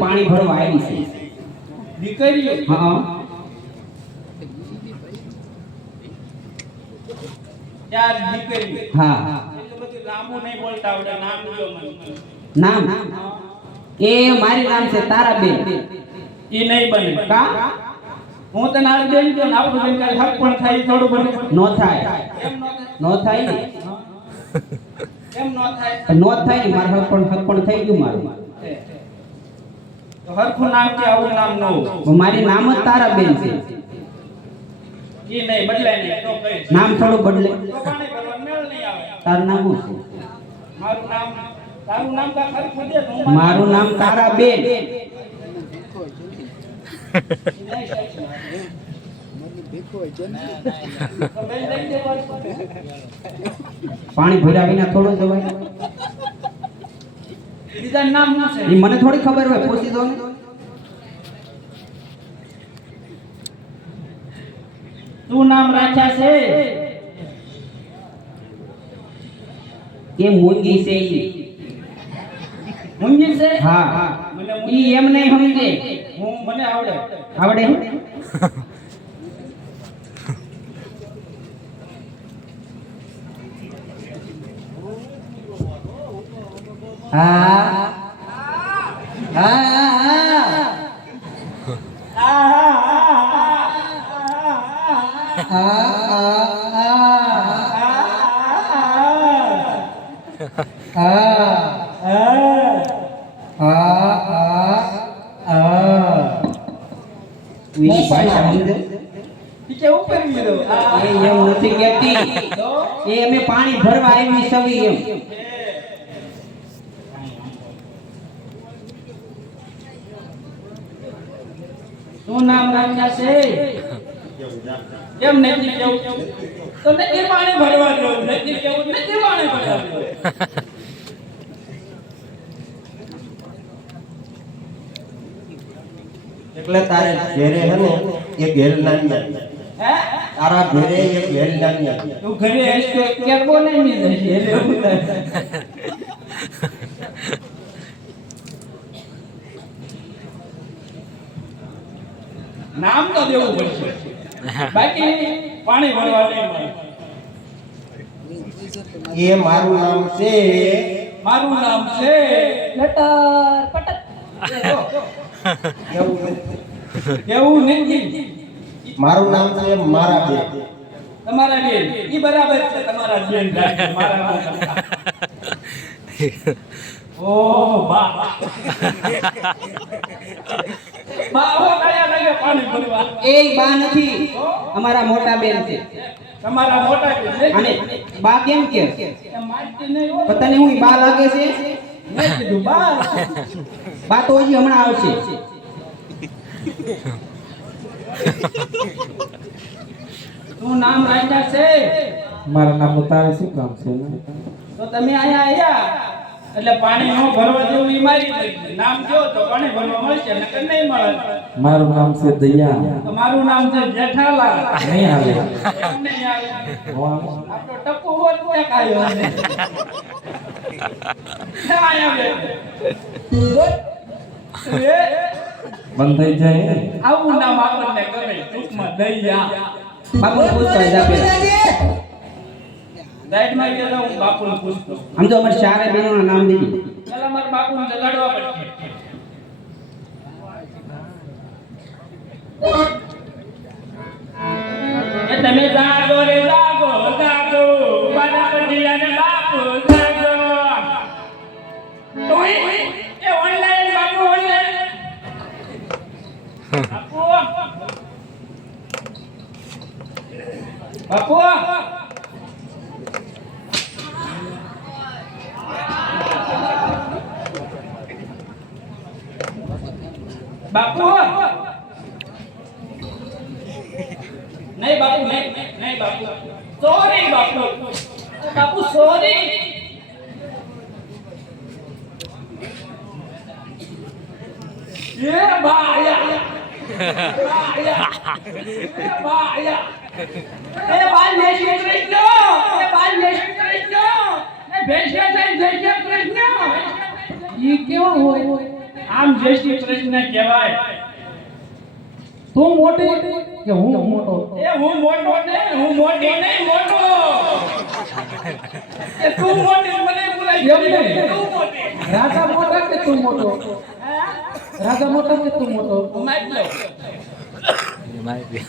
પાણી ભરવા આવી છે દીકરી હા ચાર દીકરી હા એટલું બધું લાંબુ નહીં બોલતા આવડે નામ લ્યો મને નામ એ મારી નામ છે તારાબેન ઈ નહીં બને કા હું તને આ બેન જો આપણું બેન કાલ હક પણ થાય થોડું બને નો થાય કેમ નો થાય ને કેમ નો થાય નો થાય ને મારા હક પણ થઈ ગયું મારું તો હરખું નામ કે આવું નામ ન હોય મારી નામ જ તારાબેન છે ઈ નહીં બદલાય નહીં તો કઈ નામ થોડું બદલે તો પાણી ભરવા મેળ નહીં આવે તારું નામ શું છે મારું નામ તારું નામ કા હરખું દે તો હું મારું નામ તારાબેન પાણી ભર્યા વિના થોડું જવાય બીજા નામ શું છે એ મને થોડી ખબર હોય પૂછી દો ને તું નામ રાખ્યા છે એ મૂંગી છે ઈ મુંજી છે હા મને ઈ એમ નહીં સમજે હું મને આવડે આવડે હા ભાષા સમજે ઈ કેવું કરી દીધું એ એમ નથી કહેતી એ અમે પાણી ભરવા આવી સવી એમ તું નામ રાખ્યા છે કેમ નથી કેવું તો નથી પાણી ભરવા દો નથી કેવું નથી પાણી ભરવા દો એટલે તારે ઘેરે હે ને એ ઘેર નાની હે તારા ઘેરે એ ઘેર નાની તું ઘરે હેસ કે કેર બોલે નહીં જશે એટલે એવું થાય નામ તો દેવું પડશે બાકી પાણી ભરવા નહીં મળે એ મારું નામ છે મારું નામ છે લટર પટક એવું એવું નથી મારું નામ છે મારા બે તમારા બેન ઈ બરાબર છે તમારા બેન રાખજો મારા નામ ઓ બા બા હો કયા લાગે પાણી ભરવા એ બા નથી અમારા મોટા બેન છે તમારા મોટા બેન અને બા કેમ કે મારતી નહીં હો પતા નહીં હું બા લાગે છે મેં કીધું બા બા તો હજી હમણાં આવશે તું નામ રાખ્યા છે મારા નામ તારે શું કામ છે તો તમે અહીંયા આયા એટલે પાણી નો ભરવા દેવું ઈ મારી મરજી. નામ કયો તો પાણી ભરવા મળશે નકર નહીં મળે મારું નામ છે દયા તો મારું નામ છે જેઠાલાલ નહીં આવે એમ નહીં આવે આપણો ટપુ હોત તો એક આવ્યો હશે. ક્યાં આયા બે? એ, બંધ થઈ જાય આવું નામ આપણને ગમે ટૂંકમાં દયા બાપુ પૂછતો જા પેલા સાઈડમાં ગયેલા હું બાપુને પૂછતો આમ તો અમારે ચારે બહેનોના નામ દીધું પેલા મારા બાપુને લડવા પડશે એ તમે જાગો રે જાગો જાગો મારા પતિયાને બાપુ જાગો તોય એ ઓનલાઈન બાપુ ઓનલાઈન બાપુ બાપુ બાપુ નહીં બાપુ નહીં બાપુ સોરી બાપુ બાપુ સોરી એ બાયા બાયા એ બાલ જય શ્રી કૃષ્ણ એ બાલ જય શ્રી કૃષ્ણ એ ભેંસિયા જય શ્રી કૃષ્ણ ઈ કેવો હોય આમ જય શ્રી કૃષ્ણ કહેવાય. તું મોટી કે હું મોટો? એ હું મોટો ને, હું મોટી નહીં, મોટો. એ તું મોટી મને બોલાય એમ નહીં. તું મોટી. રાજા મોટા કે તું મોટો? રાજા મોટા કે તું મોટો? માઇક લો. માહિતી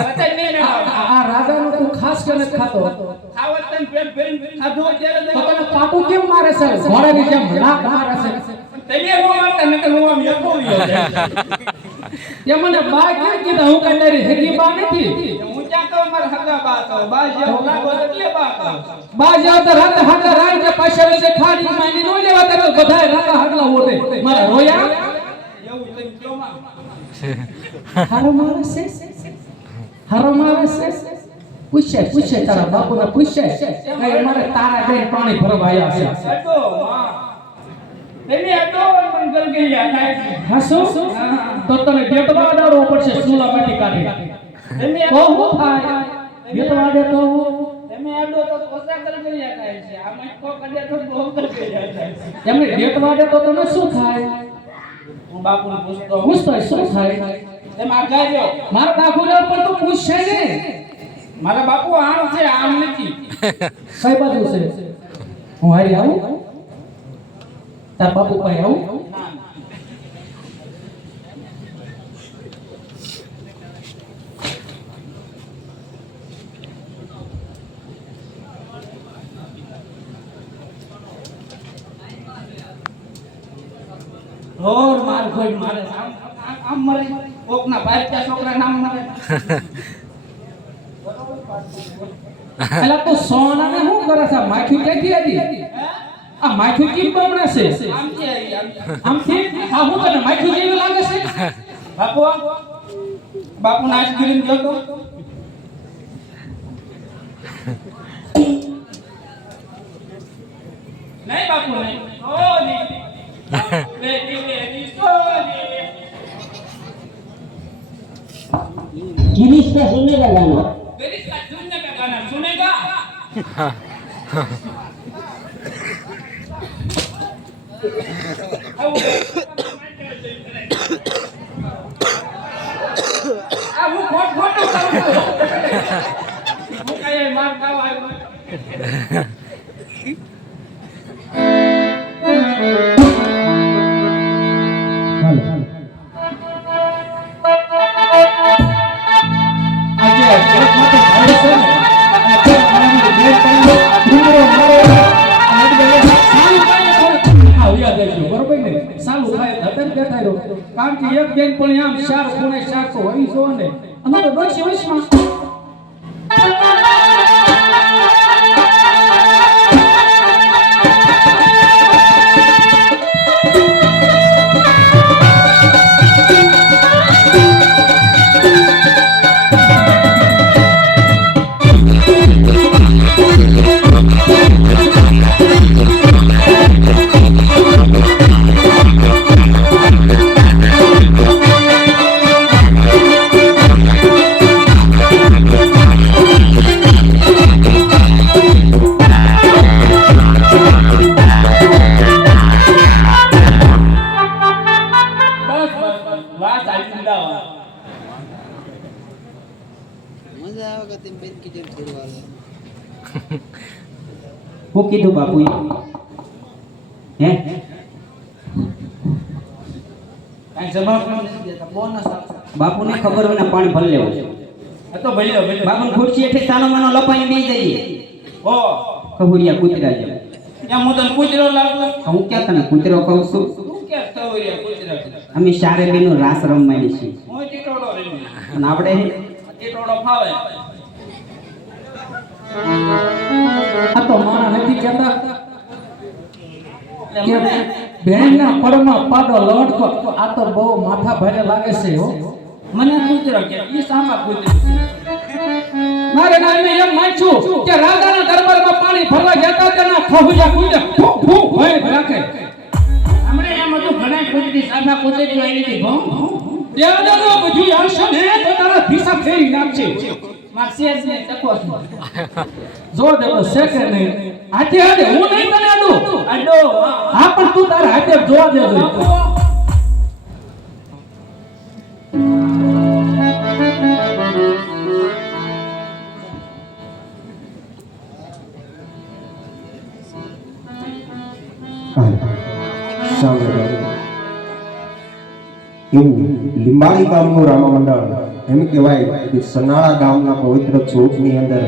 અત્યારે નહીં ને આ રાજાનો તું ખાસ કે નથી ખાતો? ખાવત તને પેટ ભરીને ખાધું અત્યારે તો તને પાટું કેમ મારે છે? ઘોડાની જેમ લાખ મારે છે. તમે નો મારતા નકર હું આમ યકો રહ્યો તે મને બા કેમ કીધા? હું કઈ તારી હેગી બા નથી. હું ક્યાં કહું મારા હગા બા કહું બા જેવું લાગો એટલે બા કહું બા જાવ તો રાતે હાગા રાઈ કે પાછા વિશે ખાડી માંડી નો લેવા દે તો બધાય રાતા હાગલા ઓડે. મારા રોયા એવું તમે કયો માં હારો મારે છે? હારો મારે છે? પૂછે તારા બાપુને પૂછે કઈ મારે તારા બેન પાણી ભરવા આવ્યા છે. અડો માં તમે અડો મંગલ ગયા થાય હાસો તો તને બેટવા ડાળવો પડશે સુલા માટી કાઢી. તમે તો હું થાય બેટવા દે તો તમે અડો તો ઓસા કર ગયા થાય છે આ મત કો કડે તો બહુ કર ગયા થાય છે એમને બેટવા દે તો તને શું થાય? હું બાપુને પૂછતો પૂછતો શું થાય? તમે આ ગાયો મારા દાખલા પર તો પૂછશે ને. મારા બાપુ આમ છે આમ નથી કઈ બાજુ છે? હું હારી આવું? તાર બાપુ પાસે આવું? રોર માર કોઈ મારે આમ મરે કોકના બાપના છોકરા નામ મરે એલા તો સોનાને શું કરે છે? માખી ક્યાંથી હતી? આ માખી કેમ બમણે છે? આમ છે આમથી આ હું તને માખી જેવી લાગે છે? બાપુ બાપુ નાચ ગીરીને ગયો તો નહીં બાપુ નહીં ઓ નહીં બેટી બેટી સોની जिनिस का सुनने का गाना मेरी सुनने का गाना सुनेगा अब वो फोट फोटो वो कहे मार का आयो કારણ કે એક બેન પણ આમ ચાર ખૂણે ચાર તો હોય છો ને અમારે બસ વર્ષમાં હું કીધું બાપુએ હે કાઈ જવાબ નથી દેતા બોનસ બાપુને ખબર હોય ને પાણી ભરી લેવું છે. તો ભલ્યો ભલ્યો બાપુને ખુરશી હેઠે સાનો માનો લપાઈને બેસી જઈએ ઓ ખબુરિયા કૂતરા જેમ. ત્યાં હું તને કૂતરો લાગુ હું ક્યાં તને કૂતરો કહું છું? તું કે સવરિયા કૂતરા અમે સારે બેનું રાસ રમવાની છીએ હું ટીટોડો રેમી અને આપણે ટીટોડો ફાવે આ તો મારા નથી કહેતા કે બેનના પડમાં પાડો લડકો આ તો બહુ માથા ભારે લાગે છે હો. મને કૂતરો કે ઈ સામા કૂતરો મારે નામે એમ માનશું કે રાજાના દરબારમાં પાણી ભરવા જતા તેના ખોભિયા કૂદે ફૂ ફૂ ભય રાખે. હમણે એમ હતું ઘણા કૂતરી સામા કૂતરી આવી હતી ભો દેવદાનો બધું આવશે ને તો તારા ભીસા ફેરી નાખશે. માર સેજ ને તકો જો દેવો છે કે નહીં હાથે હાથે હું નહીં તને આડું. આડો હા પણ તું તારા હાથે જોવા દેજો. એવું લીંબાળી ગામનું રામા મંડળ એમ કહેવાય કે સનાળા ગામના પવિત્ર ચોકની અંદર